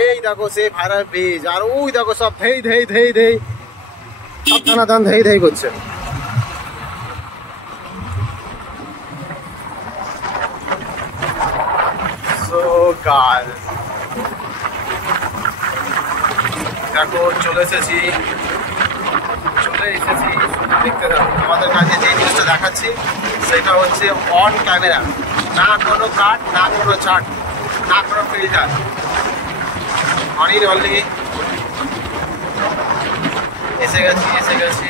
এই দেখো সে viral bridge, আর ওই দেখো সব ধেই ধেই ধেই ধেই সব টানাটান ধেই ধেই করছে। সো গাইস দেখো চলে এসেছি দেখতে থাকো। তোমাদের কাছে যে জিনিসটা দেখাচ্ছি সেটা হচ্ছে অন ক্যামেরা, না কোনো কাট, না কোনো চার্ট, না কোনো ফিল্টার, অনলি এসে গেছি।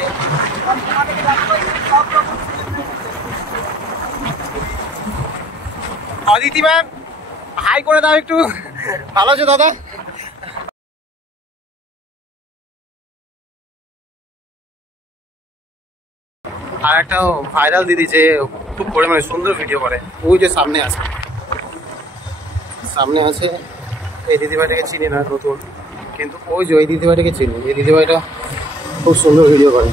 অদিতি ম্যাম হাই করে দাও একটু। ভালো আছো দাদা? আর একটা ভাইরাল দিদি যে খুব পরিমাণে সুন্দর ভিডিও করে, ওই যে সামনে আছে এই দিদিভাইটাকে চিনি না, নতুন, কিন্তু ওই যে ওই দিদিভাইটাকে চিনি। এই দিদিভাইটা খুব সুন্দর ভিডিও করে।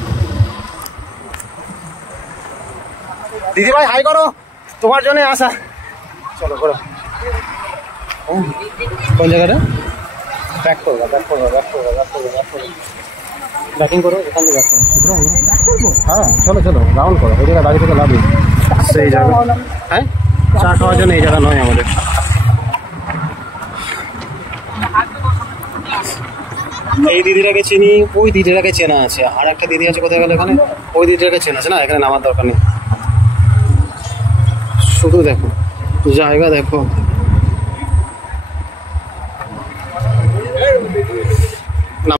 দিদিভাই হাই করো, তোমার জন্য আসা। চলো করো। কোন জায়গাটা? ব্যাক করো। ব্যাটিং করো, এখান থেকে ব্যাক করো। হ্যাঁ চলো রাউন্ড করো। ওই জায়গায় দাঁড়িয়ে থেকে লাভ, সেই জায়গা। হ্যাঁ চা খাওয়ার জন্য এই জায়গা নয় আমাদের। এই দিদিটাকে চিনি, ওই দিদিটাকে চেনা আছে, আর একটা দিদি আছে কোথায় গেল এখানে, ওই দিদিটাকে চেনা আছে না, এখানে নামার দরকার নেই। শুধু দেখো জায়গা দেখো।